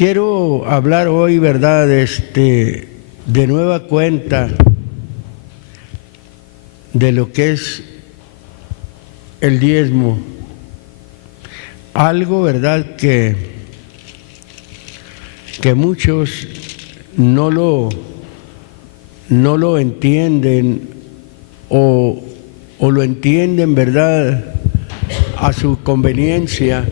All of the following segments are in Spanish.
Quiero hablar hoy, ¿verdad?, de nueva cuenta de lo que es el diezmo. Algo, ¿verdad?, que muchos no lo entienden o lo entienden, ¿verdad?, a su conveniencia.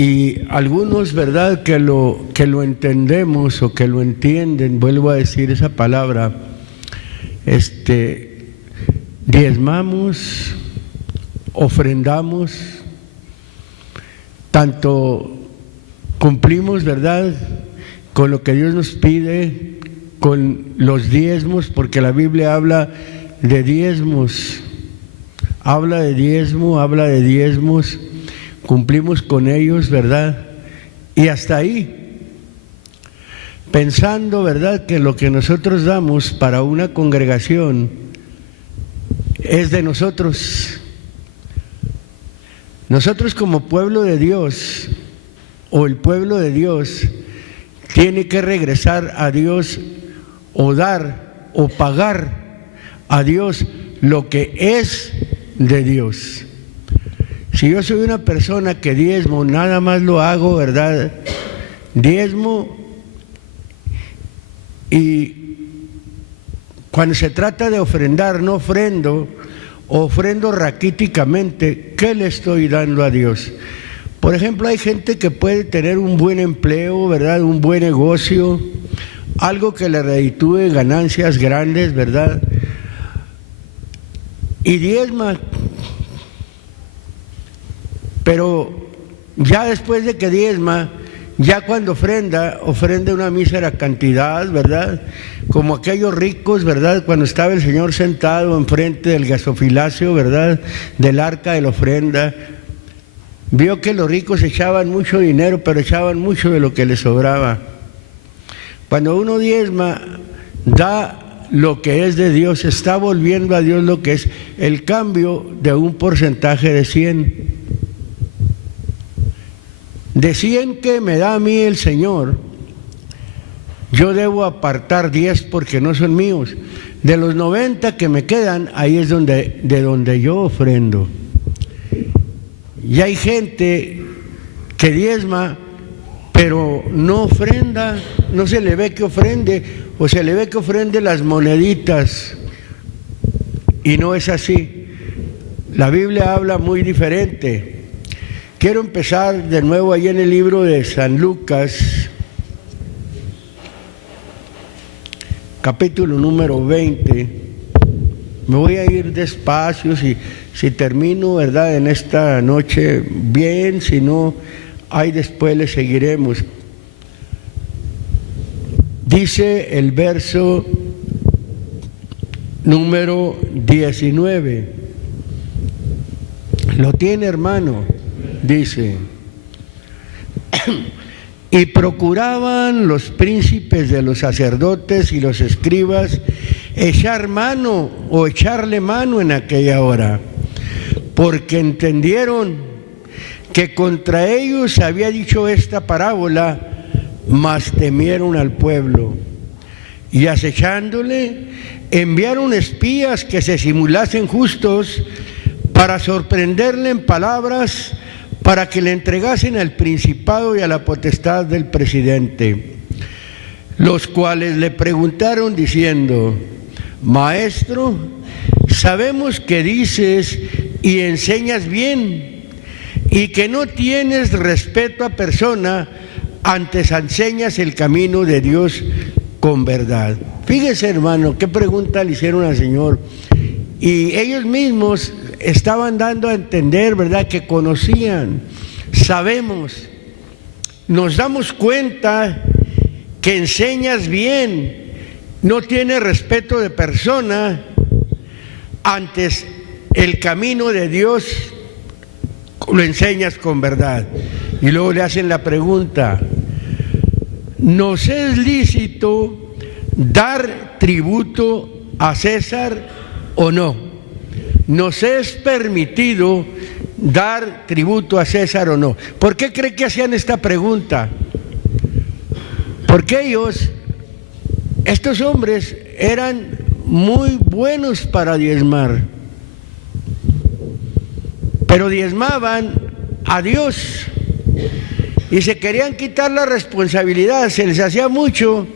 Y algunos, ¿verdad?, que lo entendemos o que lo entienden, vuelvo a decir esa palabra, diezmamos, ofrendamos, tanto cumplimos, ¿verdad?, con lo que Dios nos pide, con los diezmos, porque la Biblia habla de diezmos, habla de diezmos, cumplimos con ellos, ¿verdad? Y hasta ahí, pensando, ¿verdad?, que lo que nosotros damos para una congregación es de nosotros. Nosotros como pueblo de Dios, o el pueblo de Dios, tiene que regresar a Dios o dar o pagar a Dios lo que es de Dios. Si yo soy una persona que diezmo, nada más lo hago, ¿verdad?, diezmo, y cuando se trata de ofrendar, no ofrendo raquíticamente. ¿Qué le estoy dando a Dios? Por ejemplo, hay gente que puede tener un buen empleo, ¿verdad?, un buen negocio, algo que le reditúe ganancias grandes, ¿verdad?, y diezma. Pero ya después de que diezma, ya cuando ofrenda una mísera cantidad, ¿verdad?, como aquellos ricos, ¿verdad?, cuando estaba el Señor sentado enfrente del gasofilacio, ¿verdad?, del arca de la ofrenda, vio que los ricos echaban mucho dinero, pero echaban mucho de lo que les sobraba. Cuando uno diezma, da lo que es de Dios, está volviendo a Dios lo que es el cambio de un porcentaje de 100. De 100 que me da a mí el Señor, yo debo apartar 10 porque no son míos. De los 90 que me quedan, ahí es de donde yo ofrendo. Y hay gente que diezma, pero no ofrenda, no se le ve que ofrende, o se le ve que ofrende las moneditas, y no es así. La Biblia habla muy diferente. Quiero empezar de nuevo ahí en el libro de San Lucas, capítulo número 20. Me voy a ir despacio, si termino, ¿verdad?, en esta noche, bien, si no, ahí después le seguiremos. Dice el verso número 19. ¿Lo tiene, hermano? Dice: y procuraban los príncipes de los sacerdotes y los escribas echarle mano en aquella hora, porque entendieron que contra ellos había dicho esta parábola, mas temieron al pueblo, y acechándole enviaron espías que se simulasen justos para sorprenderle en palabras, para que le entregasen al principado y a la potestad del presidente, los cuales le preguntaron diciendo: Maestro, sabemos que dices y enseñas bien, y que no tienes respeto a persona, antes enseñas el camino de Dios con verdad. Fíjese, hermano, qué pregunta le hicieron al Señor, y ellos mismos estaban dando a entender, ¿verdad?, que conocían. Sabemos, nos damos cuenta que enseñas bien, no tienes respeto de persona, antes el camino de Dios lo enseñas con verdad. Y luego le hacen la pregunta: ¿nos es lícito dar tributo a César o no? ¿Nos es permitido dar tributo a César o no. ¿Por qué cree que hacían esta pregunta? Porque estos hombres eran muy buenos para diezmar, pero diezmaban a Dios y se querían quitar la responsabilidad. Se les hacía mucho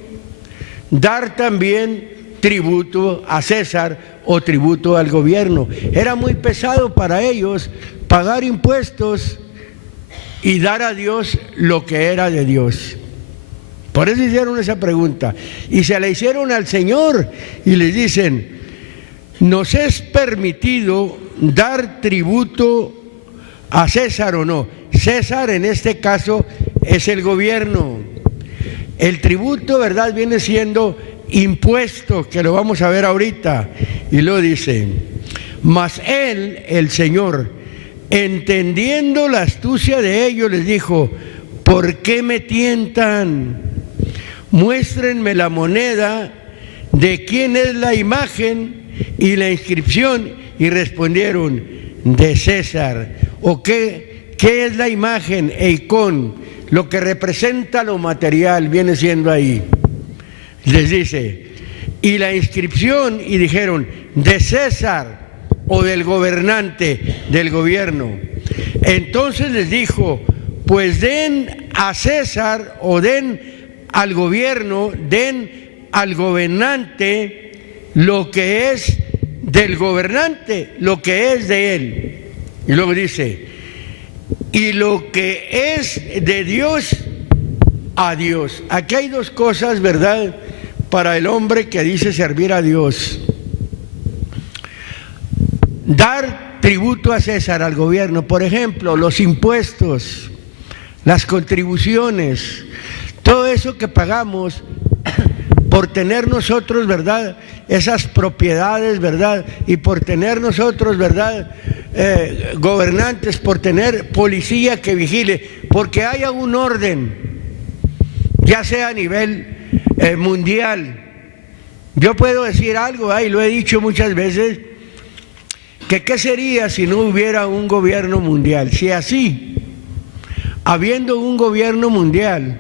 dar también tributo a César o tributo al gobierno. Era muy pesado para ellos pagar impuestos y dar a Dios lo que era de Dios. Por eso hicieron esa pregunta y se la hicieron al Señor y les dicen: ¿nos es permitido dar tributo a César o no? César en este caso es el gobierno. El tributo, ¿verdad?, viene siendo impuesto, que lo vamos a ver ahorita. Y luego dice: mas él, el Señor, entendiendo la astucia de ellos, les dijo: ¿por qué me tientan? Muéstrenme la moneda de quién es la imagen y la inscripción. Y respondieron: de César. ¿O qué es la imagen? Eikón, lo que representa lo material, viene siendo ahí. Les dice: y la inscripción, y dijeron: de César o del gobernante, del gobierno. Entonces les dijo: pues den a César o den al gobierno, den al gobernante lo que es del gobernante, lo que es de él. Y luego dice: y lo que es de Dios, a Dios. Aquí hay dos cosas, ¿verdad?, para el hombre que dice servir a Dios: dar tributo a César, al gobierno, por ejemplo, los impuestos, las contribuciones, todo eso que pagamos por tener nosotros, ¿verdad?, esas propiedades, ¿verdad?, y por tener nosotros, ¿verdad?, gobernantes, por tener policía que vigile, porque haya un orden, ya sea a nivel mundial. Yo puedo decir algo, y lo he dicho muchas veces, que qué sería si no hubiera un gobierno mundial. Si así, habiendo un gobierno mundial,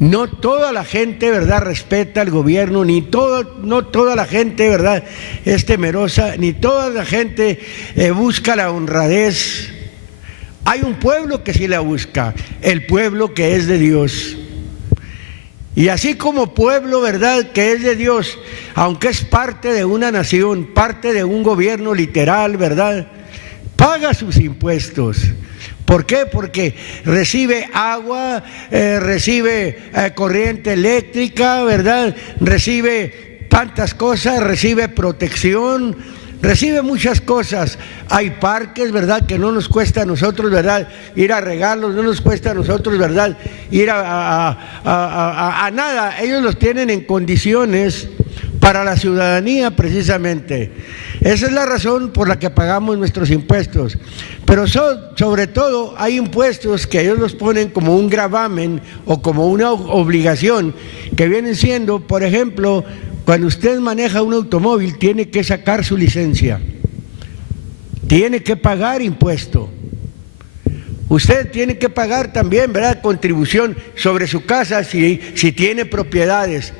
no toda la gente, ¿verdad?, respeta al gobierno, no toda la gente, ¿verdad?, es temerosa, ni toda la gente busca la honradez. Hay un pueblo que sí la busca, el pueblo que es de Dios. Y así como pueblo, ¿verdad?, que es de Dios, aunque es parte de una nación, parte de un gobierno literal, ¿verdad?, paga sus impuestos. ¿Por qué? Porque recibe agua, recibe corriente eléctrica, ¿verdad?, recibe tantas cosas, recibe protección, recibe muchas cosas. Hay parques, ¿verdad?, que no nos cuesta a nosotros, ¿verdad?, ir a regarlos, no nos cuesta a nosotros, ¿verdad?, ir a nada. Ellos los tienen en condiciones para la ciudadanía, precisamente. Esa es la razón por la que pagamos nuestros impuestos. Pero sobre todo hay impuestos que ellos los ponen como un gravamen o como una obligación, que vienen siendo, por ejemplo, cuando usted maneja un automóvil, tiene que sacar su licencia, tiene que pagar impuesto. Usted tiene que pagar también, ¿verdad?, contribución sobre su casa si tiene propiedades.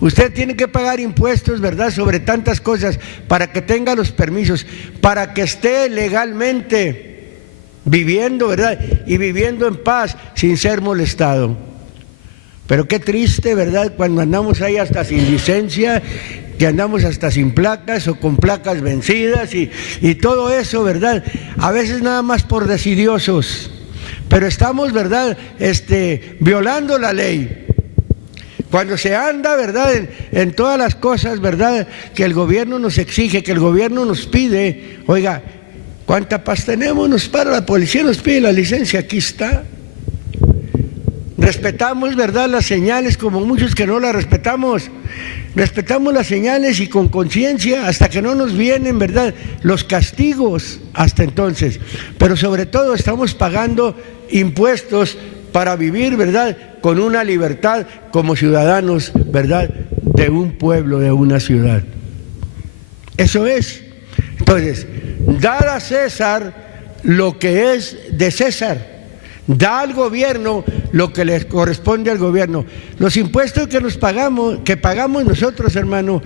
Usted tiene que pagar impuestos, ¿verdad?, sobre tantas cosas para que tenga los permisos, para que esté legalmente viviendo, ¿verdad?, y viviendo en paz sin ser molestado. Pero qué triste, ¿verdad?, cuando andamos ahí hasta sin licencia, que andamos hasta sin placas o con placas vencidas y todo eso, ¿verdad?, a veces nada más por desidiosos, pero estamos, ¿verdad?, violando la ley. Cuando se anda, ¿verdad?, en todas las cosas, ¿verdad?, que el gobierno nos exige, que el gobierno nos pide, oiga, ¿cuánta paz tenemos? Nos para la policía, nos pide la licencia, aquí está. Respetamos, ¿verdad?, las señales, como muchos que no las respetamos. Respetamos las señales y con conciencia hasta que no nos vienen, ¿verdad?, los castigos, hasta entonces. Pero sobre todo estamos pagando impuestos para vivir, ¿verdad?, con una libertad como ciudadanos, ¿verdad?, de un pueblo, de una ciudad. Eso es. Entonces, dad a César lo que es de César, da al gobierno lo que les corresponde al gobierno. Los impuestos que pagamos nosotros, hermano,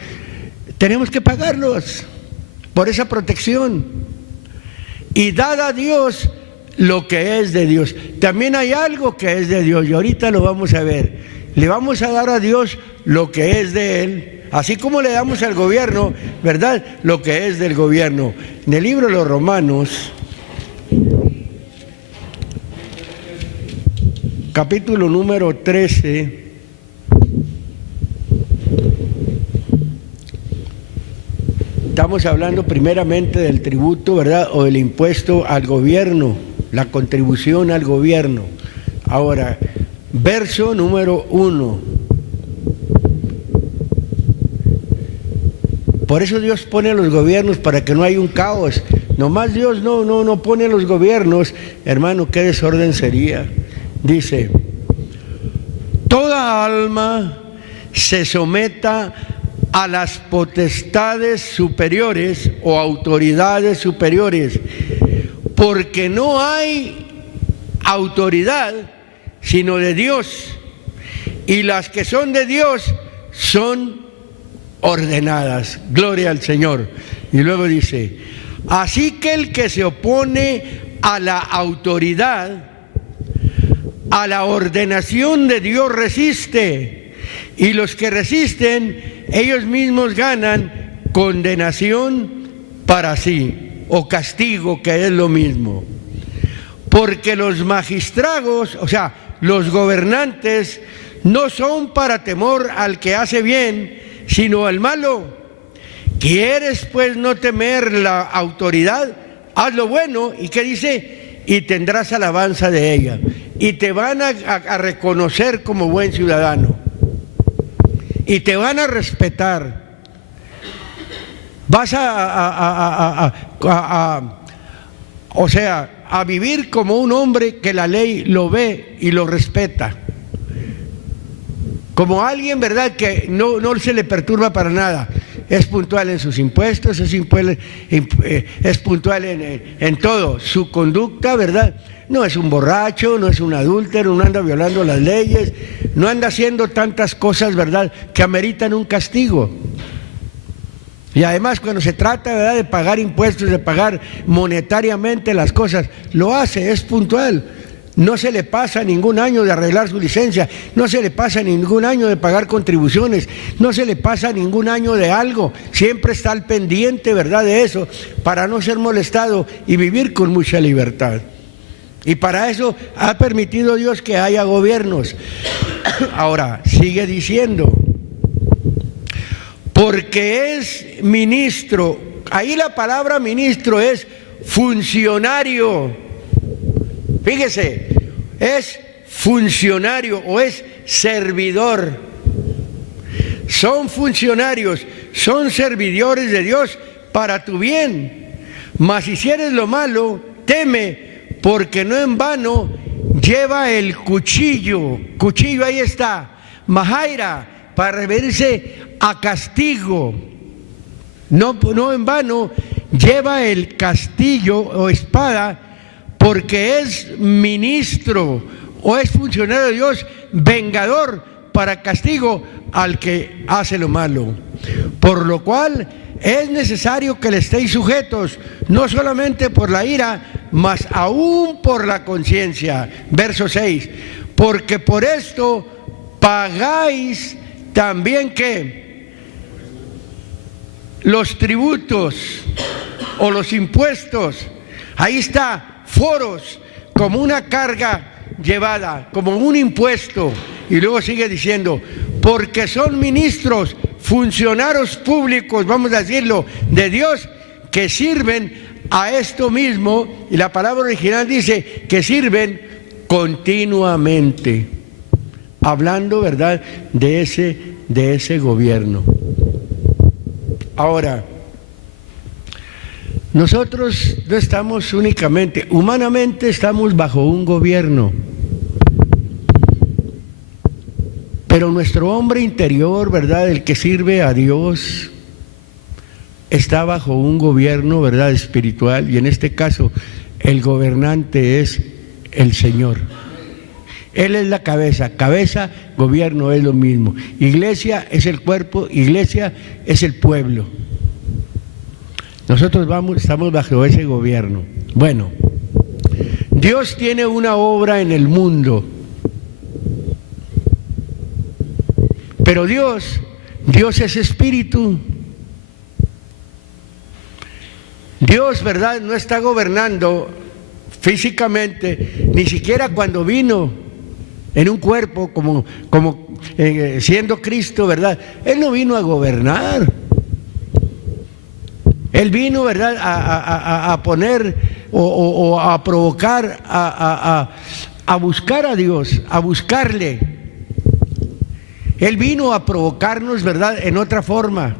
tenemos que pagarlos por esa protección. Y dad a Dios lo que es de Dios. También hay algo que es de Dios y ahorita lo vamos a ver. Le vamos a dar a Dios lo que es de Él, así como le damos al gobierno, ¿verdad?, lo que es del gobierno. En el libro de los Romanos, capítulo número 13, estamos hablando primeramente del tributo, ¿verdad?, o del impuesto al gobierno, la contribución al gobierno. Ahora, verso número 1. Por eso Dios pone los gobiernos, para que no haya un caos. Nomás Dios no pone los gobiernos, hermano, qué desorden sería. Dice: toda alma se someta a las potestades superiores o autoridades superiores, porque no hay autoridad sino de Dios, y las que son de Dios son ordenadas. Gloria al Señor. Y luego dice: así que el que se opone a la autoridad, a la ordenación de Dios resiste, y los que resisten, ellos mismos ganan condenación para sí, o castigo, que es lo mismo. Porque los magistrados, o sea, los gobernantes, no son para temor al que hace bien, sino al malo. ¿Quieres pues no temer la autoridad? Haz lo bueno. ¿Y qué dice? Y tendrás alabanza de ella, y te van a reconocer como buen ciudadano, y te van a respetar. Vas o sea, a vivir como un hombre que la ley lo ve y lo respeta, como alguien, ¿verdad?, que no se le perturba para nada. Es puntual en sus impuestos, es puntual en todo. Su conducta, ¿verdad?, no es un borracho, no es un adúltero, no anda violando las leyes, no anda haciendo tantas cosas, ¿verdad?, que ameritan un castigo. Y además, cuando se trata, ¿verdad?, de pagar impuestos, de pagar monetariamente las cosas, lo hace, es puntual. No se le pasa ningún año de arreglar su licencia, no se le pasa ningún año de pagar contribuciones, no se le pasa ningún año de algo. Siempre está al pendiente, ¿verdad?, de eso, para no ser molestado y vivir con mucha libertad. Y para eso ha permitido Dios que haya gobiernos. Ahora, sigue diciendo: porque es ministro. Ahí la palabra ministro es funcionario. Fíjese, es funcionario o es servidor. Son funcionarios, son servidores de Dios para tu bien. Mas si hicieres lo malo, teme, porque no en vano lleva el cuchillo. Cuchillo, ahí está, majaira, para referirse a castigo. No en vano lleva el castillo o espada, porque es ministro o es funcionario de Dios, vengador para castigo al que hace lo malo. Por lo cual es necesario que le estéis sujetos, no solamente por la ira, mas aún por la conciencia. Verso 6: porque por esto pagáis también, ¿qué? Los tributos o los impuestos. Ahí está, foros, como una carga llevada, como un impuesto. Y luego sigue diciendo: porque son ministros, funcionarios públicos, vamos a decirlo, de Dios, que sirven a esto mismo. Y la palabra original dice que sirven continuamente, hablando, ¿verdad?, de ese gobierno. Ahora, nosotros no estamos únicamente, humanamente estamos bajo un gobierno, pero nuestro hombre interior, ¿verdad?, el que sirve a Dios, está bajo un gobierno, ¿verdad?, espiritual, y en este caso el gobernante es el Señor. Él es la cabeza, cabeza, gobierno es lo mismo. Iglesia es el cuerpo, iglesia es el pueblo. Nosotros estamos bajo ese gobierno. Bueno, Dios tiene una obra en el mundo, pero Dios es espíritu. Dios, ¿verdad?, no está gobernando físicamente, ni siquiera cuando vino en un cuerpo como siendo Cristo, ¿verdad? Él no vino a gobernar. Él vino, ¿verdad?, a poner o a provocar, a buscar a Dios, a buscarle. Él vino a provocarnos, ¿verdad?, en otra forma.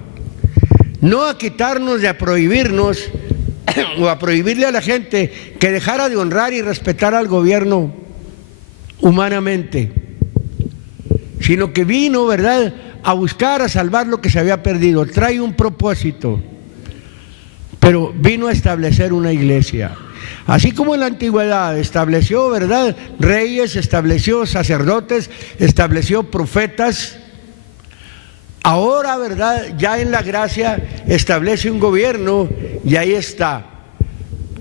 No a quitarnos y a prohibirnos o a prohibirle a la gente que dejara de honrar y respetar al gobierno humanamente, sino que vino, ¿verdad?, a buscar, a salvar lo que se había perdido. Trae un propósito, pero vino a establecer una iglesia. Así como en la antigüedad estableció, ¿verdad?, reyes, estableció sacerdotes, estableció profetas, ahora, ¿verdad?, ya en la gracia establece un gobierno, y ahí está.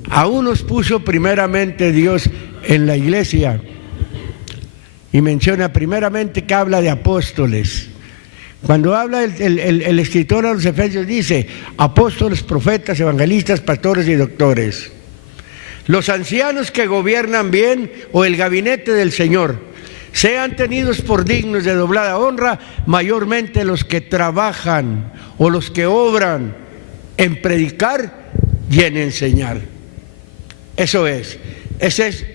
A unos puso primeramente Dios en la iglesia, y menciona primeramente que habla de apóstoles. Cuando habla el escritor a los Efesios, dice apóstoles, profetas, evangelistas, pastores y doctores. Los ancianos que gobiernan bien, o el gabinete del Señor, sean tenidos por dignos de doblada honra, mayormente los que trabajan o los que obran en predicar y en enseñar. Eso es. Ese es.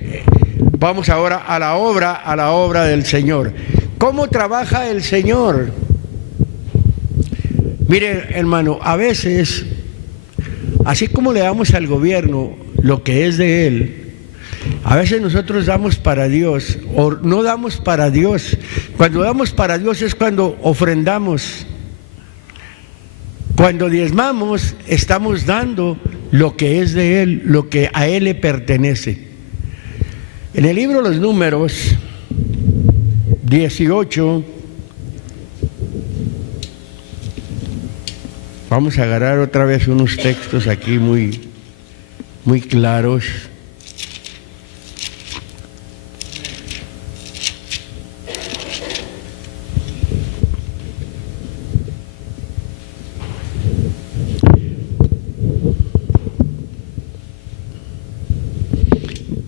Vamos ahora a la obra del Señor. ¿Cómo trabaja el Señor? Mire, hermano, a veces, así como le damos al gobierno lo que es de Él, a veces nosotros damos para Dios o no damos para Dios. Cuando damos para Dios es cuando ofrendamos. Cuando diezmamos, estamos dando lo que es de Él, lo que a Él le pertenece. En el libro de los Números 18, vamos a agarrar otra vez unos textos aquí muy claros.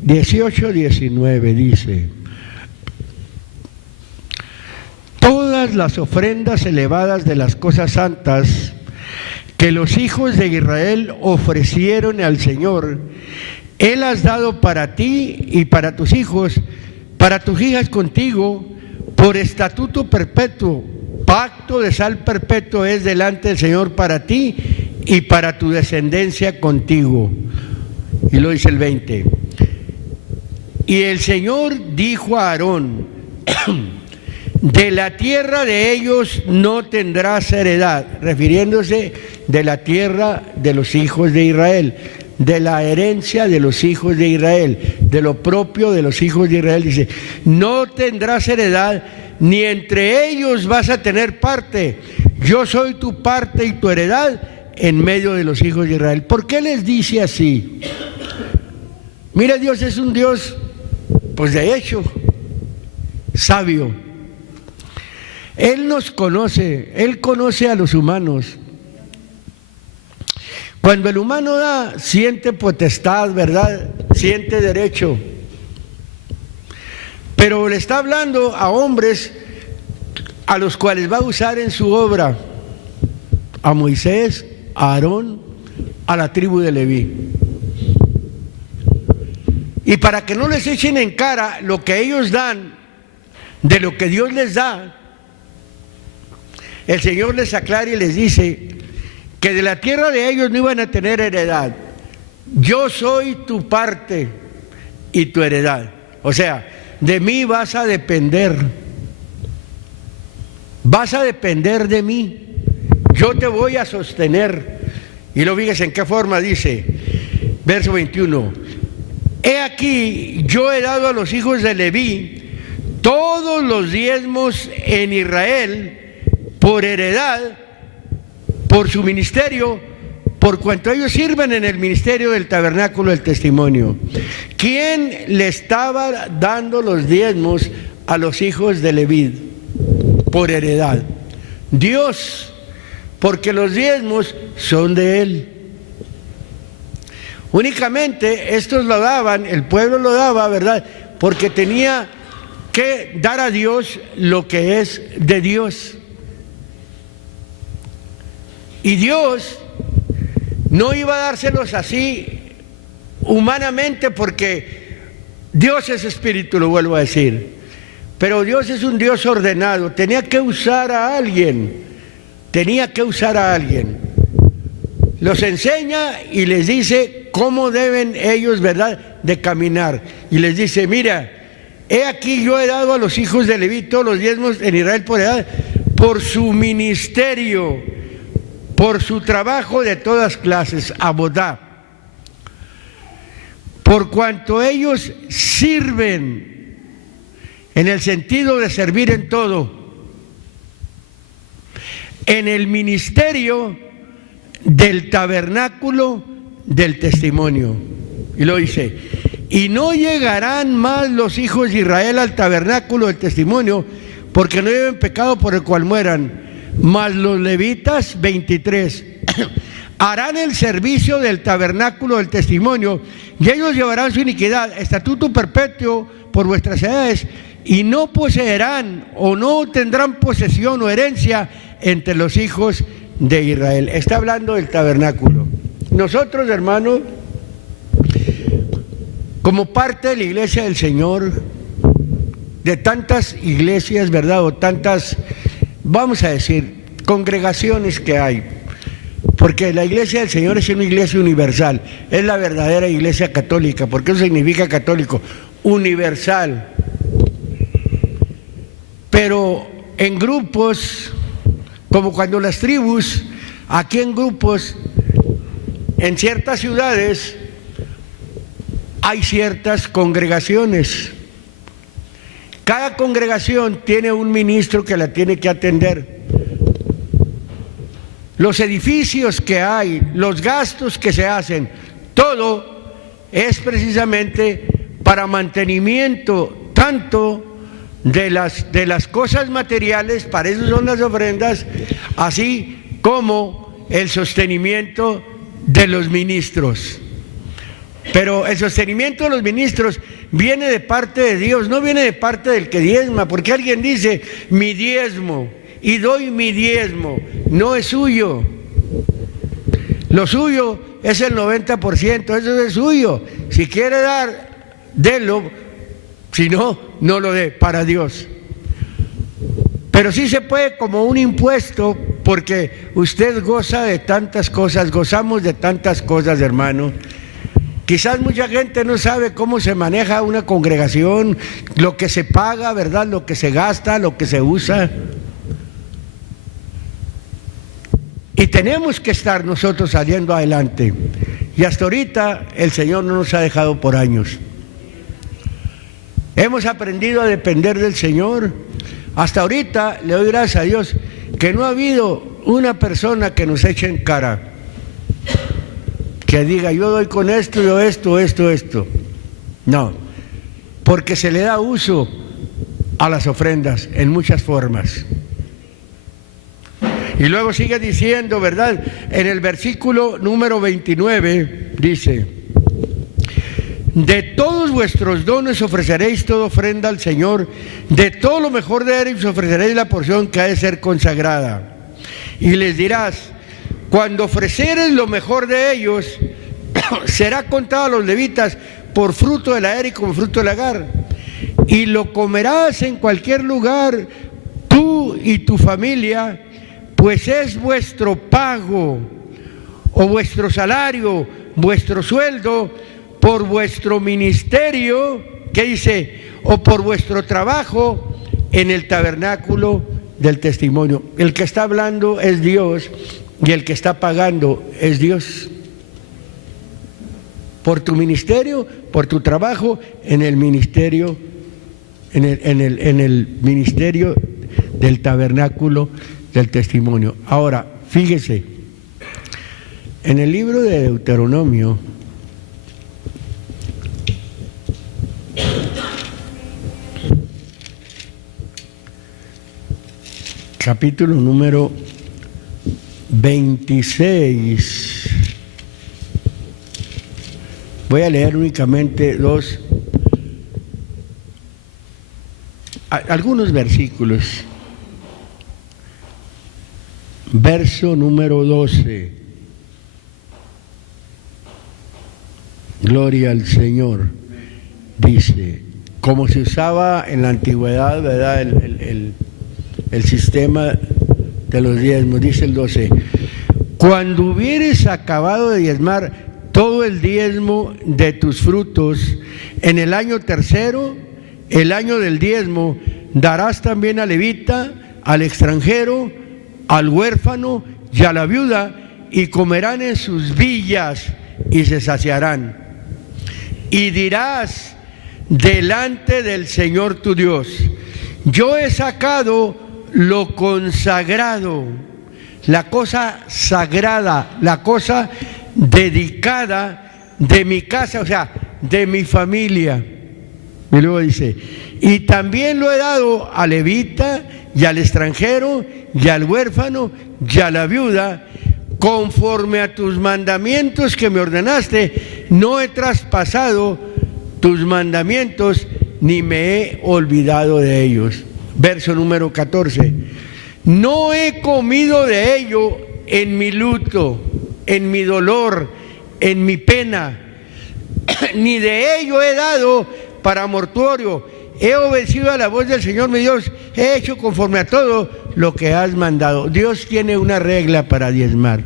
(18, 19) dice: todas las ofrendas elevadas de las cosas santas que los hijos de Israel ofrecieron al Señor, Él has dado para ti y para tus hijos, para tus hijas contigo, por estatuto perpetuo. Pacto de sal perpetuo es delante del Señor para ti y para tu descendencia contigo. Y lo dice el 20. Y el Señor dijo a Aarón: de la tierra de ellos no tendrás heredad, refiriéndose de la tierra de los hijos de Israel, de la herencia de los hijos de Israel, de lo propio de los hijos de Israel. Dice: no tendrás heredad, ni entre ellos vas a tener parte. Yo soy tu parte y tu heredad en medio de los hijos de Israel. ¿Por qué les dice así? Mira, Dios es un Dios, pues de hecho, sabio. Él nos conoce, Él conoce a los humanos. Cuando el humano da, siente potestad, ¿verdad? Siente derecho. Pero le está hablando a hombres a los cuales va a usar en su obra: a Moisés, a Aarón, a la tribu de Leví. Y para que no les echen en cara lo que ellos dan de lo que Dios les da, el Señor les aclara y les dice que de la tierra de ellos no iban a tener heredad. Yo soy tu parte y tu heredad. O sea, de mí vas a depender. Vas a depender de mí. Yo te voy a sostener. Y lo fíjese en qué forma dice, verso 21. He aquí, yo he dado a los hijos de Leví todos los diezmos en Israel por heredad, por su ministerio, por cuanto ellos sirven en el ministerio del tabernáculo del testimonio. ¿Quién le estaba dando los diezmos a los hijos de Leví por heredad? Dios, porque los diezmos son de Él. Únicamente estos lo daban, el pueblo lo daba, ¿verdad? Porque tenía que dar a Dios lo que es de Dios. Y Dios no iba a dárselos así humanamente, porque Dios es espíritu, lo vuelvo a decir. Pero Dios es un Dios ordenado, tenía que usar a alguien, Los enseña y les dice cómo deben ellos, ¿verdad?, de caminar. Y les dice, mira, he aquí yo he dado a los hijos de Leví todos los diezmos en Israel por edad, por su ministerio, por su trabajo de todas clases, abodá, por cuanto ellos sirven, en el sentido de servir en todo, en el ministerio del tabernáculo del testimonio. Y lo dice, y no llegarán más los hijos de Israel al tabernáculo del testimonio, porque no lleven pecado por el cual mueran. Mas los levitas, 23, harán el servicio del tabernáculo del testimonio, y ellos llevarán su iniquidad, estatuto perpetuo por vuestras edades, y no poseerán o no tendrán posesión o herencia entre los hijos de Israel. Está hablando del tabernáculo. Nosotros, hermanos, como parte de la iglesia del Señor, de tantas iglesias, ¿verdad?, o tantas, vamos a decir, congregaciones que hay, porque la iglesia del Señor es una iglesia universal, es la verdadera iglesia católica, porque eso significa católico, universal. Pero en grupos, como cuando las tribus, aquí en grupos, en ciertas ciudades, hay ciertas congregaciones. Cada congregación tiene un ministro que la tiene que atender. Los edificios que hay, los gastos que se hacen, todo es precisamente para mantenimiento tanto de las cosas materiales, para eso son las ofrendas, así como el sostenimiento de los ministros. Pero el sostenimiento de los ministros viene de parte de Dios, no viene de parte del que diezma, porque alguien dice, mi diezmo, y doy mi diezmo, no es suyo. Lo suyo es el 90%, eso es suyo. Si quiere dar, délo, si no, no lo dé, para Dios. Pero sí se puede como un impuesto, porque usted goza de tantas cosas, gozamos de tantas cosas, hermano. Quizás mucha gente no sabe cómo se maneja una congregación, lo que se paga, ¿verdad?, lo que se gasta, lo que se usa. Y tenemos que estar nosotros saliendo adelante. Y hasta ahorita el Señor no nos ha dejado por años. Hemos aprendido a depender del Señor. Hasta ahorita le doy gracias a Dios que no ha habido una persona que nos eche en cara, que diga, yo doy con esto, yo esto. No, porque se le da uso a las ofrendas en muchas formas. Y luego sigue diciendo, ¿verdad?, en el versículo número 29, dice, de todos vuestros dones ofreceréis toda ofrenda al Señor, de todo lo mejor de ellos ofreceréis la porción que ha de ser consagrada. Y les dirás, cuando ofreceres lo mejor de ellos, será contado a los levitas por fruto de la era y como fruto del lagar. Y lo comerás en cualquier lugar, tú y tu familia, pues es vuestro pago, o vuestro salario, vuestro sueldo, por vuestro ministerio, ¿qué dice? O por vuestro trabajo en el tabernáculo del testimonio. El que está hablando es Dios, y el que está pagando es Dios. Por tu ministerio, por tu trabajo en el ministerio, en el ministerio del tabernáculo del testimonio. Ahora, fíjese, en el libro de Deuteronomio, capítulo número 26, voy a leer únicamente algunos versículos. Verso número 12. Gloria al Señor. Dice, como se usaba en la antigüedad, ¿verdad? El sistema de los diezmos, dice el 12, cuando hubieres acabado de diezmar todo el diezmo de tus frutos, en el año tercero, el año del diezmo, darás también al levita, al extranjero, al huérfano y a la viuda, y comerán en sus villas y se saciarán. Y dirás delante del Señor tu Dios, yo he sacado lo consagrado, la cosa sagrada, la cosa dedicada de mi casa, o sea, de mi familia. Y luego dice, y también lo he dado al levita y al extranjero y al huérfano y a la viuda, conforme a tus mandamientos que me ordenaste. No he traspasado tus mandamientos ni me he olvidado de ellos. Verso número 14, no he comido de ello en mi luto, en mi dolor, en mi pena, ni de ello he dado para mortuorio. He obedecido a la voz del Señor mi Dios, he hecho conforme a todo lo que has mandado. Dios tiene una regla para diezmar.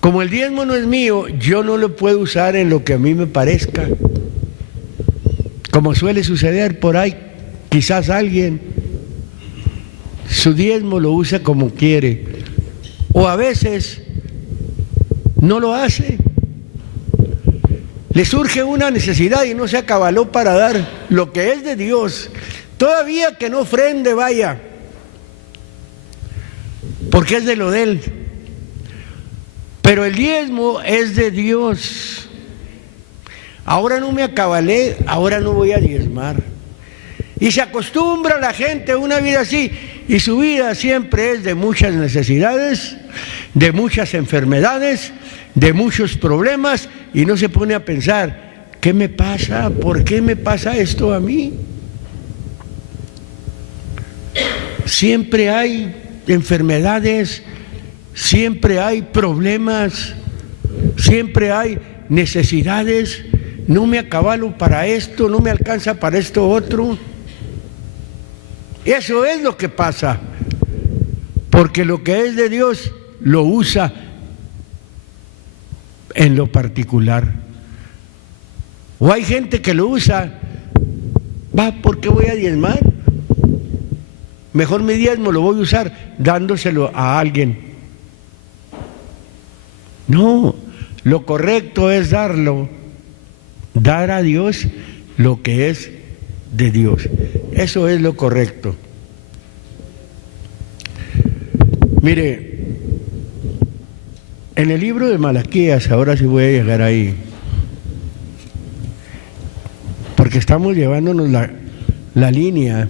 Como el diezmo no es mío, yo no lo puedo usar en lo que a mí me parezca. Como suele suceder por ahí, quizás alguien su diezmo lo usa como quiere, o a veces no lo hace. Le surge una necesidad y no se acabaló para dar lo que es de Dios. Todavía que no ofrende, vaya, porque es de lo de Él. Pero el diezmo es de Dios. Ahora no me acabalé, ahora no voy a diezmar. Y se acostumbra la gente a una vida así, y su vida siempre es de muchas necesidades, de muchas enfermedades, de muchos problemas, y no se pone a pensar, ¿qué me pasa? ¿Por qué me pasa esto a mí? Siempre hay enfermedades, siempre hay problemas, siempre hay necesidades. No me acabalo para esto, no me alcanza para esto otro. Eso es lo que pasa, porque lo que es de Dios lo usa en lo particular. O hay gente que lo usa, ¿por qué voy a diezmar? Mejor mi diezmo lo voy a usar dándoselo a alguien. No, lo correcto es dar a Dios lo que es de Dios. Eso es lo correcto. Mire, en el libro de Malaquías, ahora sí voy a llegar ahí, porque estamos llevándonos la línea.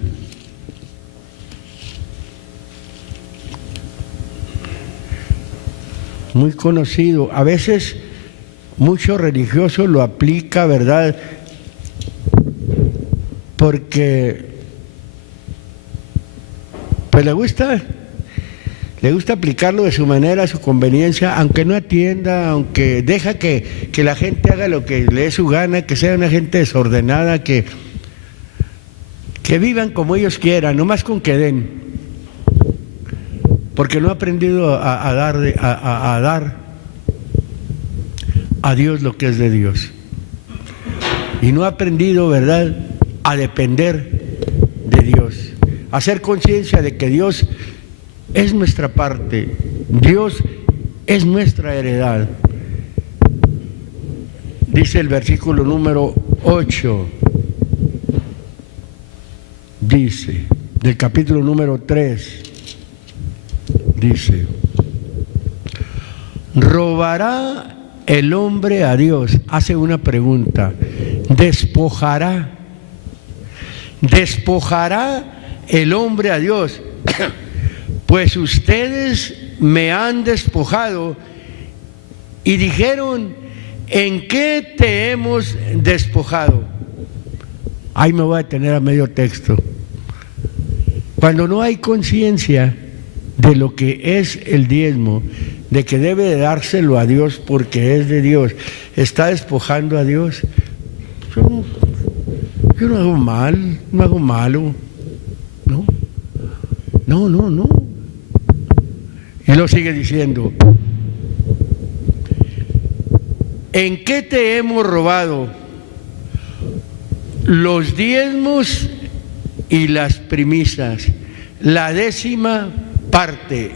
Muy conocido, a veces mucho religioso lo aplica, ¿verdad? Porque pues le gusta aplicarlo de su manera, a su conveniencia, aunque no atienda, aunque deja que la gente haga lo que le dé su gana, que sea una gente desordenada, que vivan como ellos quieran, nomás con que den, porque no ha aprendido a dar a Dios lo que es de Dios, y no ha aprendido, ¿verdad?, a depender de Dios, a hacer conciencia de que Dios es nuestra parte, Dios es nuestra heredad. Dice el versículo número 8, dice, del capítulo número 3, dice: ¿robará el hombre a Dios? Hace una pregunta. ¿Despojará el hombre a Dios? Pues ustedes me han despojado. Y dijeron: ¿en qué te hemos despojado? Ahí me voy a detener a medio texto. Cuando no hay conciencia de lo que es el diezmo, de que debe de dárselo a Dios porque es de Dios, está despojando a Dios. Yo no hago mal, no hago malo, no. Y lo sigue diciendo: ¿en qué te hemos robado? Los diezmos y las primicias, la 10ª parte.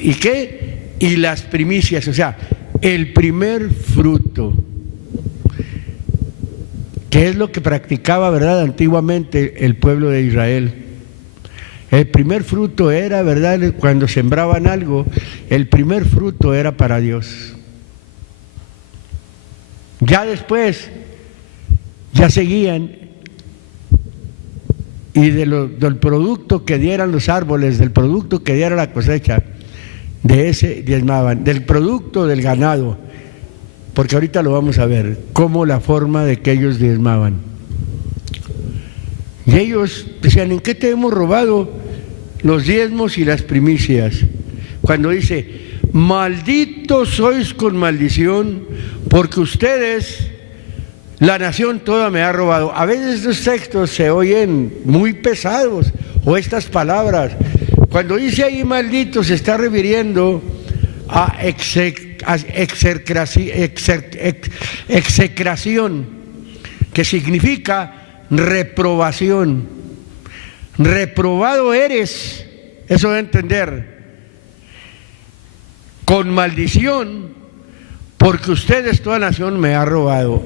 ¿Y qué? Y las primicias, o sea, el primer fruto, que es lo que practicaba, ¿verdad?, antiguamente el pueblo de Israel. El primer fruto era, ¿verdad?, cuando sembraban algo, el primer fruto era para Dios. Ya después, ya seguían, y del producto que dieran los árboles, del producto que diera la cosecha, de ese diezmaban, del producto del ganado, porque ahorita lo vamos a ver, cómo la forma de que ellos diezmaban. Y ellos decían: ¿en qué te hemos robado? Los diezmos y las primicias. Cuando dice: malditos sois con maldición, porque ustedes, la nación toda me ha robado. A veces estos textos se oyen muy pesados, o estas palabras. Cuando dice ahí maldito, se está refiriendo a execración, que significa reprobación. Reprobado eres, eso debe entender, con maldición, porque ustedes, toda nación, me ha robado.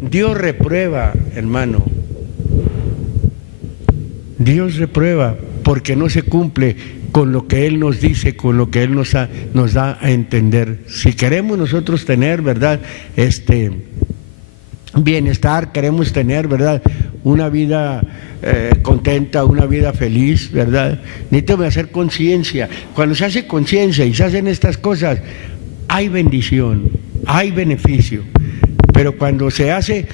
Dios reprueba, hermano. Dios reprueba porque no se cumple con lo que Él nos dice, con lo que Él nos da a entender. Si queremos nosotros tener, ¿verdad?, bienestar, queremos tener, ¿verdad?, una vida contenta, una vida feliz, ¿verdad?, necesitamos hacer conciencia. Cuando se hace conciencia y se hacen estas cosas, hay bendición, hay beneficio. Pero cuando se hace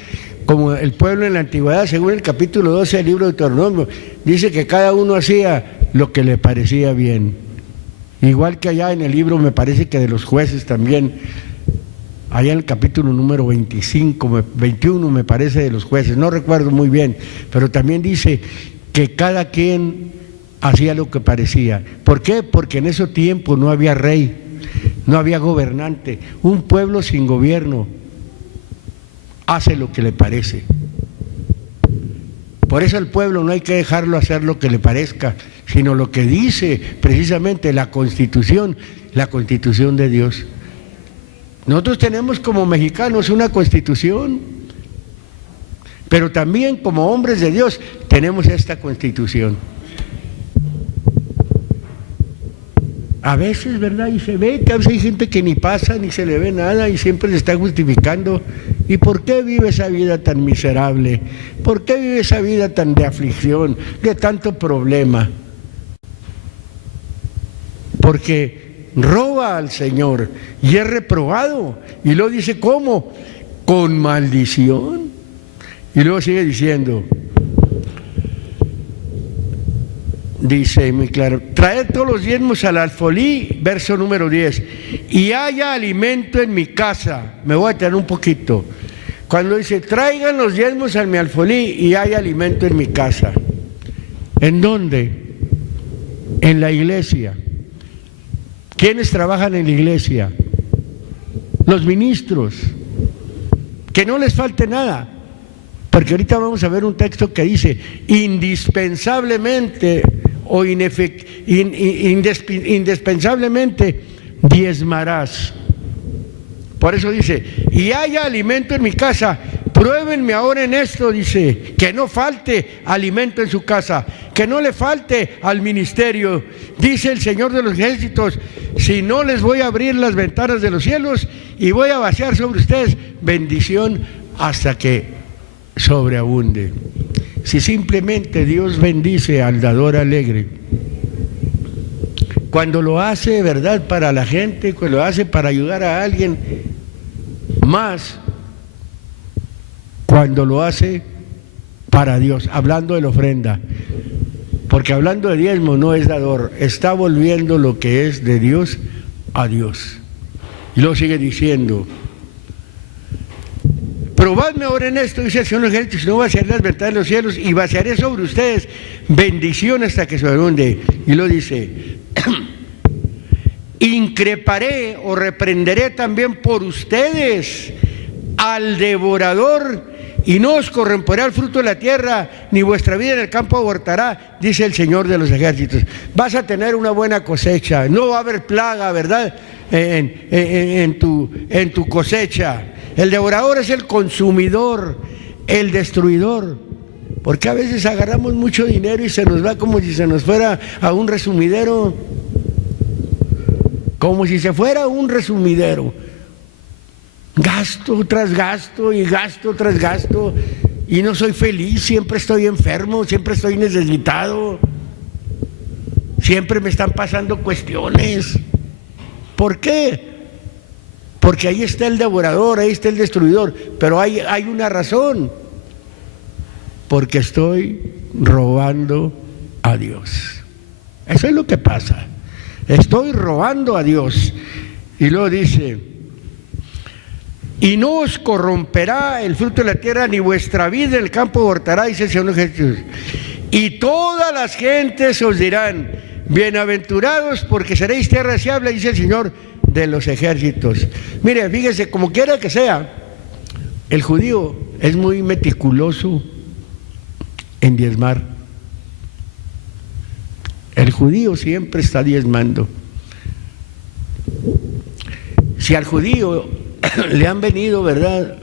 como el pueblo en la antigüedad, según el capítulo 12 del libro de Deuteronomio, dice que cada uno hacía lo que le parecía bien. Igual que allá en el libro, me parece que de los jueces también, allá en el capítulo número 21 me parece, de los jueces, no recuerdo muy bien, pero también dice que cada quien hacía lo que parecía. ¿Por qué? Porque en ese tiempo no había rey, no había gobernante. Un pueblo sin gobierno hace lo que le parece. Por eso al pueblo no hay que dejarlo hacer lo que le parezca, sino lo que dice precisamente la Constitución de Dios. Nosotros tenemos como mexicanos una Constitución, pero también como hombres de Dios tenemos esta Constitución. A veces, ¿verdad?, y se ve que a veces hay gente que ni pasa, ni se le ve nada y siempre se está justificando. ¿Y por qué vive esa vida tan miserable? ¿Por qué vive esa vida tan de aflicción, de tanto problema? Porque roba al Señor y es reprobado. Y luego dice, ¿cómo? Con maldición. Y luego sigue diciendo, dice muy claro, traed todos los diezmos al alfolí, verso número 10, y haya alimento en mi casa. Me voy a detener un poquito. Cuando dice, traigan los diezmos al mi alfolí y haya alimento en mi casa. ¿En dónde? En la iglesia. ¿Quiénes trabajan en la iglesia? Los ministros. Que no les falte nada, Porque ahorita vamos a ver un texto que dice, indispensablemente o indispensablemente diezmarás. Por eso dice, y haya alimento en mi casa, pruébenme ahora en esto, dice, que no falte alimento en su casa, que no le falte al ministerio. Dice el Señor de los ejércitos, si no les voy a abrir las ventanas de los cielos y voy a vaciar sobre ustedes bendición hasta que sobreabunde. Si simplemente Dios bendice al dador alegre, cuando lo hace, ¿verdad?, para la gente, cuando lo hace para ayudar a alguien, más cuando lo hace para Dios, hablando de la ofrenda, porque hablando de diezmo no es dador, está volviendo lo que es de Dios a Dios. Y luego sigue diciendo, probadme ahora en esto, dice el Señor de los ejércitos, si no vaciaré las ventanas de los cielos y vaciaré sobre ustedes bendición hasta que sobreabunde. Y lo dice, increparé o reprenderé también por ustedes al devorador y no os corromperá el fruto de la tierra, ni vuestra vida en el campo abortará, dice el Señor de los ejércitos. Vas a tener una buena cosecha, no va a haber plaga, ¿verdad?, en tu cosecha. El devorador es el consumidor, el destruidor, porque a veces agarramos mucho dinero y se nos va como si se nos fuera a un resumidero, como si se fuera un resumidero, gasto tras gasto y gasto tras gasto, y no soy feliz, siempre estoy enfermo, siempre estoy necesitado, siempre me están pasando cuestiones. ¿Por qué? Porque ahí está el devorador, ahí está el destruidor, pero hay una razón, porque estoy robando a Dios. Eso es lo que pasa, estoy robando a Dios. Y luego dice, y no os corromperá el fruto de la tierra, ni vuestra vida en el campo abortará, dice el Señor de los ejércitos. Y todas las gentes os dirán, bienaventurados, porque seréis tierra deseable, dice el Señor de los ejércitos. Mire, fíjese, como quiera que sea, el judío es muy meticuloso en diezmar. El judío siempre está diezmando. Si al judío le han venido, ¿verdad?,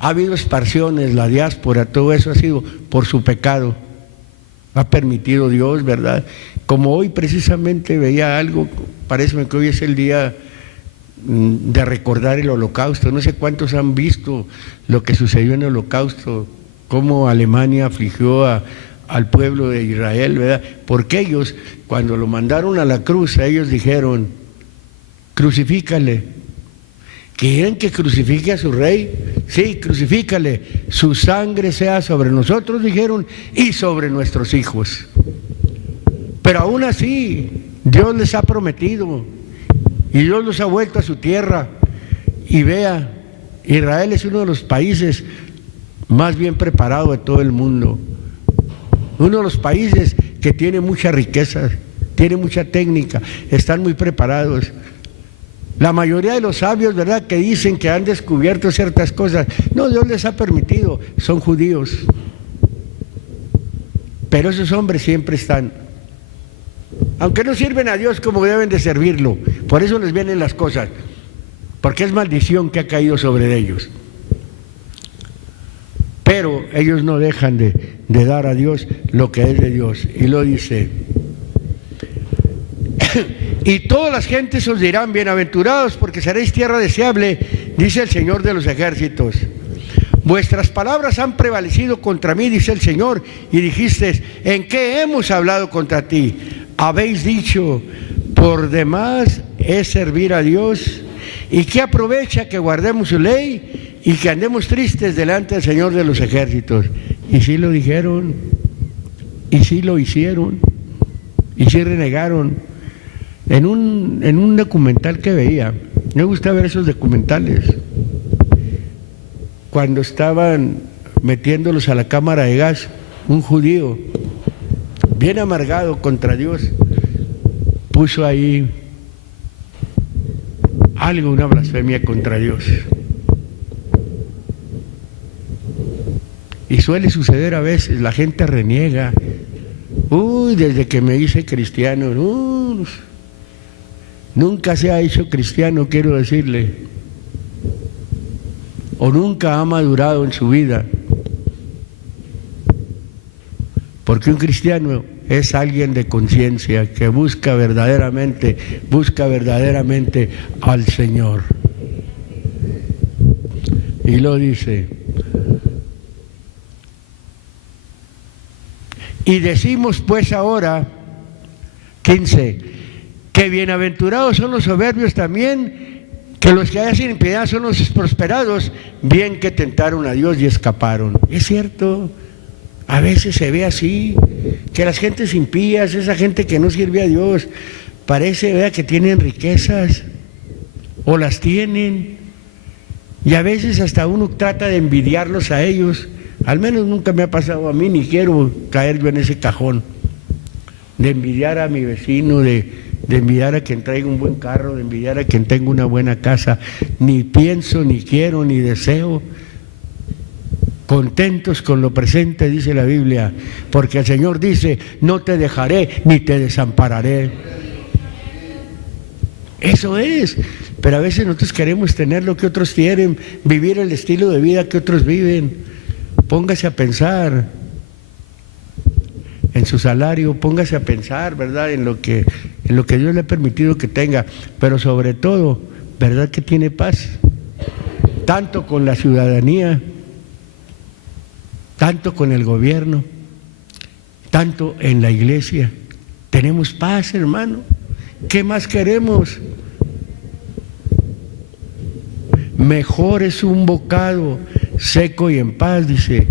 ha habido expansiones, la diáspora, todo eso ha sido por su pecado. Ha permitido Dios, ¿verdad? Como hoy precisamente veía algo, parece que hoy es el día de recordar el Holocausto. No sé cuántos han visto lo que sucedió en el Holocausto, cómo Alemania afligió al pueblo de Israel, ¿verdad? Porque ellos, cuando lo mandaron a la cruz, ellos dijeron, crucifícale. ¿Quieren que crucifique a su rey? Sí, crucifícale. Su sangre sea sobre nosotros, dijeron, y sobre nuestros hijos. Pero aún así, Dios les ha prometido, y Dios los ha vuelto a su tierra. Y vea, Israel es uno de los países más bien preparados de todo el mundo. Uno de los países que tiene mucha riqueza, tiene mucha técnica, están muy preparados. La mayoría de los sabios, ¿verdad?, que dicen que han descubierto ciertas cosas, no, Dios les ha permitido, son judíos. Pero esos hombres siempre están, aunque no sirven a Dios como deben de servirlo, por eso les vienen las cosas, porque es maldición que ha caído sobre ellos. Pero ellos no dejan de dar a Dios lo que es de Dios. Y lo dice, y todas las gentes os dirán, bienaventurados, porque seréis tierra deseable, dice el Señor de los ejércitos. Vuestras palabras han prevalecido contra mí, dice el Señor, y dijiste, ¿en qué hemos hablado contra ti? Habéis dicho, por demás es servir a Dios, y qué aprovecha que guardemos su ley y que andemos tristes delante del Señor de los ejércitos. Y sí lo dijeron, y sí lo hicieron, y sí renegaron. En un documental que veía, me gusta ver esos documentales, cuando estaban metiéndolos a la cámara de gas, un judío, bien amargado contra Dios, puso ahí algo, una blasfemia contra Dios. Y suele suceder a veces, la gente reniega. Uy, desde que me hice cristiano, nunca se ha hecho cristiano, quiero decirle. O nunca ha madurado en su vida. Porque un cristiano es alguien de conciencia que busca verdaderamente al Señor. Y lo dice. Y decimos pues ahora, 15, que bienaventurados son los soberbios también, que los que hacen impiedad son los prosperados, bien que tentaron a Dios y escaparon. Es cierto, a veces se ve así, que las gentes impías, esa gente que no sirve a Dios, parece, vea, que tienen riquezas, o las tienen, y a veces hasta uno trata de envidiarlos a ellos. Al menos nunca me ha pasado a mí, ni quiero caer yo en ese cajón, de envidiar a mi vecino, de envidiar a quien traiga un buen carro, de envidiar a quien tenga una buena casa. Ni pienso, ni quiero, ni deseo. Contentos con lo presente, dice la Biblia, porque el Señor dice, no te dejaré ni te desampararé. Eso es, pero a veces nosotros queremos tener lo que otros tienen, vivir el estilo de vida que otros viven. Póngase a pensar en su salario, póngase a pensar, ¿verdad?, en lo que Dios le ha permitido que tenga, pero sobre todo, ¿verdad que tiene paz? Tanto con la ciudadanía, tanto con el gobierno, tanto en la iglesia. Tenemos paz, hermano. ¿Qué más queremos? Mejor es un bocado seco y en paz, dice,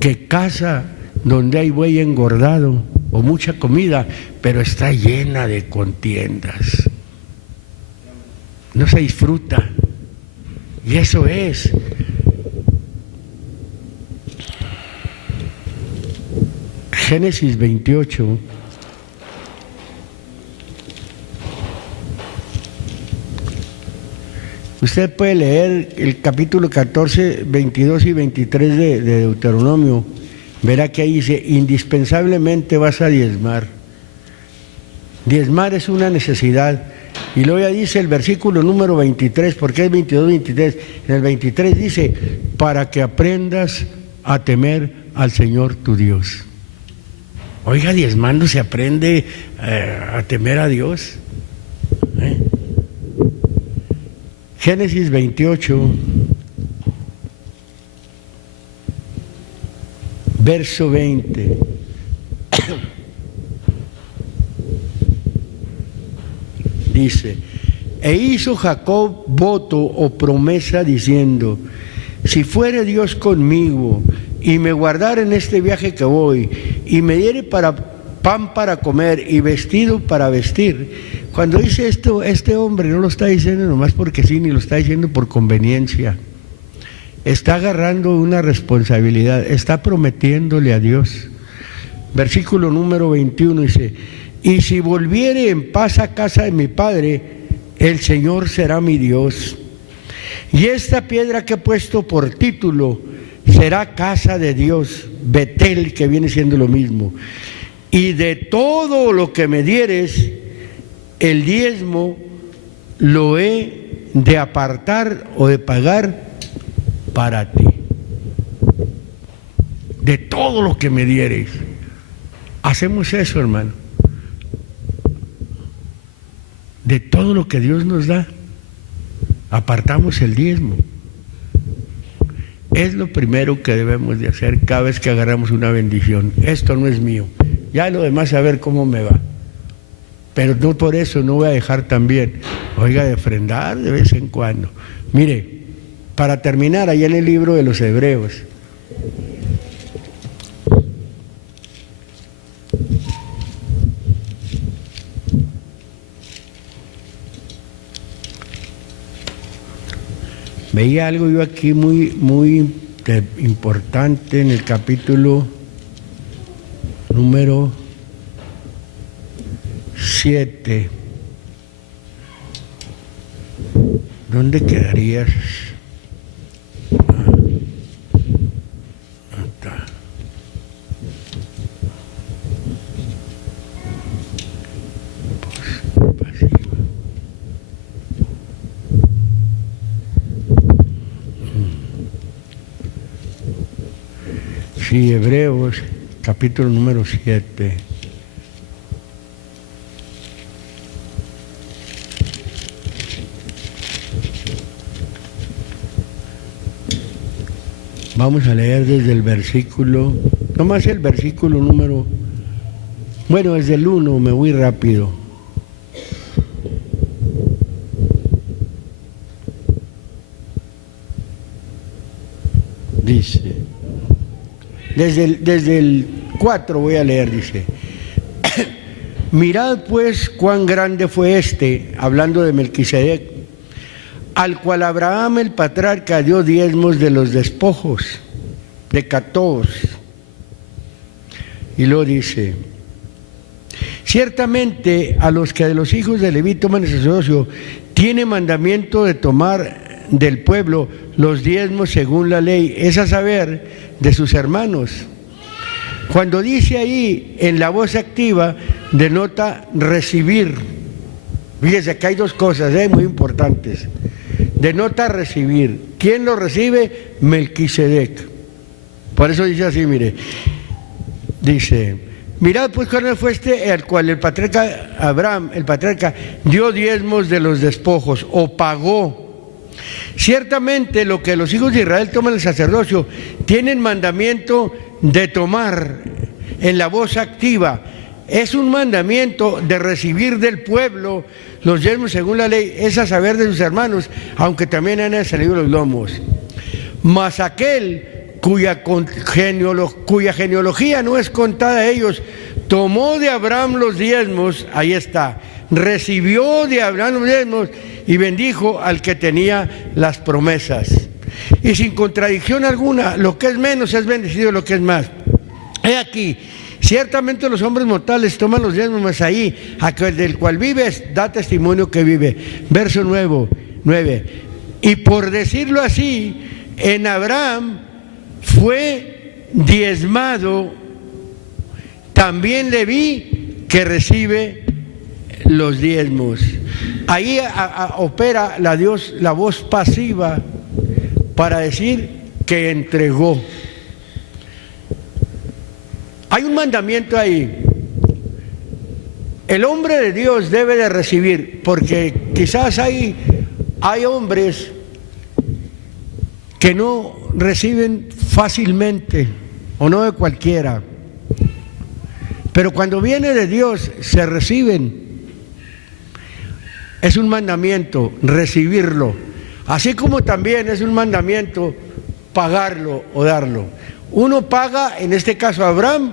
que casa donde hay buey engordado o mucha comida, pero está llena de contiendas. No se disfruta. Y eso es. Génesis 28. Usted puede leer el capítulo 14, 22 y 23 de Deuteronomio. Verá que ahí dice, indispensablemente vas a diezmar. Diezmar es una necesidad. Y luego ya dice el versículo número 23, porque es 22, 23. En el 23 dice, para que aprendas a temer al Señor tu Dios. Oiga, diezmando se aprende a temer a Dios. Génesis 28, verso 20. Dice, e hizo Jacob voto o promesa diciendo, si fuere Dios conmigo y me guardara en este viaje que voy y me diere pan para comer y vestido para vestir. Cuando dice esto, este hombre no lo está diciendo nomás porque sí, ni lo está diciendo por conveniencia. Está agarrando una responsabilidad, está prometiéndole a Dios. Versículo número 21 dice, y si volviere en paz a casa de mi padre, el Señor será mi Dios. Y esta piedra que he puesto por título será casa de Dios, Betel, que viene siendo lo mismo. Y de todo lo que me dieres, el diezmo lo he de apartar o de pagar para ti. De todo lo que me dieres. Hacemos eso, hermano. De todo lo que Dios nos da, apartamos el diezmo. Es lo primero que debemos de hacer cada vez que agarramos una bendición. Esto no es mío. Ya lo demás a ver cómo me va. Pero no por eso no voy a dejar también, oiga, de ofrendar de vez en cuando. Mire, para terminar, allá en el libro de los Hebreos, veía algo yo aquí muy importante en el capítulo número 7. ¿Dónde quedarías? Sí, Hebreos, capítulo número 7. Vamos a leer desde el versículo, nomás el versículo número, bueno, desde el 1, me voy rápido. Dice, desde el 4 voy a leer, dice, mirad pues cuán grande fue hablando de Melquisedec, al cual Abraham el patriarca dio diezmos de los despojos, de catos. Y luego dice, ciertamente a los que de los hijos de Leví toman el sacerdocio, tiene mandamiento de tomar del pueblo los diezmos según la ley, es a saber, de sus hermanos. Cuando dice ahí en la voz activa, denota recibir. Fíjese que hay dos cosas muy importantes. Denota recibir. ¿Quién lo recibe? Melquisedec. Por eso dice así, mire. Dice, mirad pues cuál fue al cual el patriarca Abraham, el patriarca, dio diezmos de los despojos, o pagó. Ciertamente lo que los hijos de Israel toman el sacerdocio, tienen mandamiento de tomar en la voz activa. Es un mandamiento de recibir del pueblo los diezmos según la ley, es a saber de sus hermanos, aunque también han salido los lomos. Mas aquel cuya genealogía no es contada a ellos, tomó de Abraham los diezmos, ahí está, recibió de Abraham los diezmos y bendijo al que tenía las promesas. Y sin contradicción alguna, lo que es menos es bendecido de lo que es más. He aquí, ciertamente los hombres mortales toman los diezmos, mas ahí, aquel del cual vives, da testimonio que vive. Verso 9. Y por decirlo así, en Abraham fue diezmado también Leví, que recibe los diezmos. Ahí opera la voz pasiva para decir que entregó. Hay un mandamiento ahí. El hombre de Dios debe de recibir, porque quizás hay hombres que no reciben fácilmente o no de cualquiera, pero cuando viene de Dios se reciben. Es un mandamiento recibirlo, así como también es un mandamiento pagarlo o darlo. Uno paga, en este caso Abraham,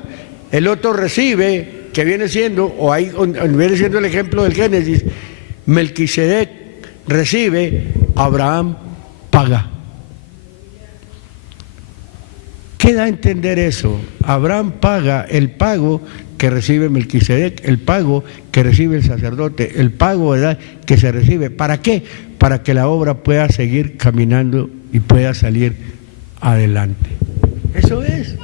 el otro recibe, que viene siendo, viene siendo el ejemplo del Génesis, Melquisedec recibe, Abraham paga. ¿Qué da a entender eso? Abraham paga el pago que recibe Melquisedec, el pago que recibe el sacerdote, el pago, ¿verdad?, que se recibe. ¿Para qué? Para que la obra pueda seguir caminando y pueda salir adelante. Eso es.